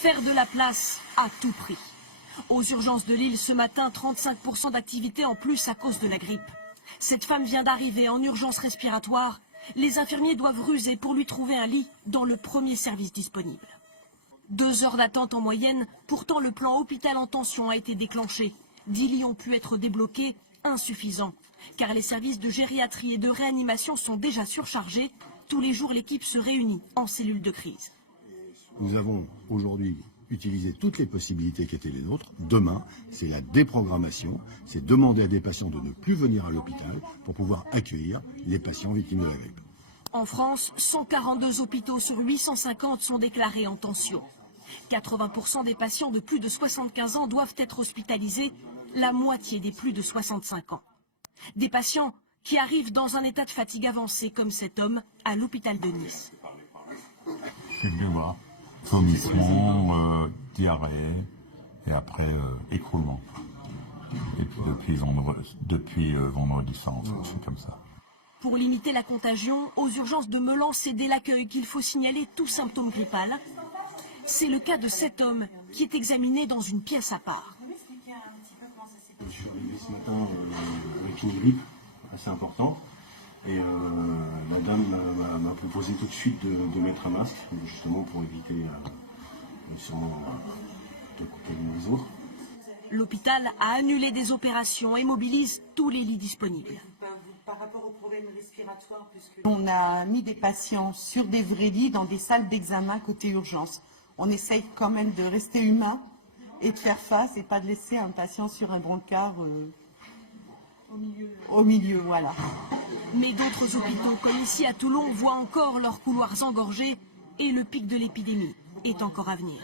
Faire de la place à tout prix. Aux urgences de Lille ce matin, 35% d'activité en plus à cause de la grippe. Cette femme vient d'arriver en urgence respiratoire. Les infirmiers doivent ruser pour lui trouver un lit dans le premier service disponible. 2 heures d'attente en moyenne, pourtant le plan hôpital en tension a été déclenché. 10 lits ont pu être débloqués, insuffisants. Car les services de gériatrie et de réanimation sont déjà surchargés. Tous les jours, l'équipe se réunit en cellule de crise. Nous avons aujourd'hui utilisé toutes les possibilités qui étaient les nôtres. Demain, c'est la déprogrammation, c'est demander à des patients de ne plus venir à l'hôpital pour pouvoir accueillir les patients victimes de la grippe. En France, 142 hôpitaux sur 850 sont déclarés en tension. 80% des patients de plus de 75 ans doivent être hospitalisés, la moitié des plus de 65 ans. Des patients qui arrivent dans un état de fatigue avancé comme cet homme à l'hôpital de Nice. Vomissement, diarrhée et après écroulement. Et puis depuis vendredi soir, c'est comme ça. Pour limiter la contagion, aux urgences de Melan, c'est dès l'accueil qu'il faut signaler tout symptôme grippal. C'est le cas de cet homme qui est examiné dans une pièce à part. Je suis arrivé ce matin avec une grippe assez importante. Et la dame m'a proposé tout de suite de mettre un masque, justement pour éviter de couper les autres. L'hôpital a annulé des opérations et mobilise tous les lits disponibles. Par rapport aux problèmes respiratoires, on a mis des patients sur des vrais lits dans des salles d'examen côté urgence. On essaye quand même de rester humain et de faire face et pas de laisser un patient sur un brancard au milieu, voilà. Mais d'autres hôpitaux, comme ici à Toulon, voient encore leurs couloirs engorgés et le pic de l'épidémie est encore à venir.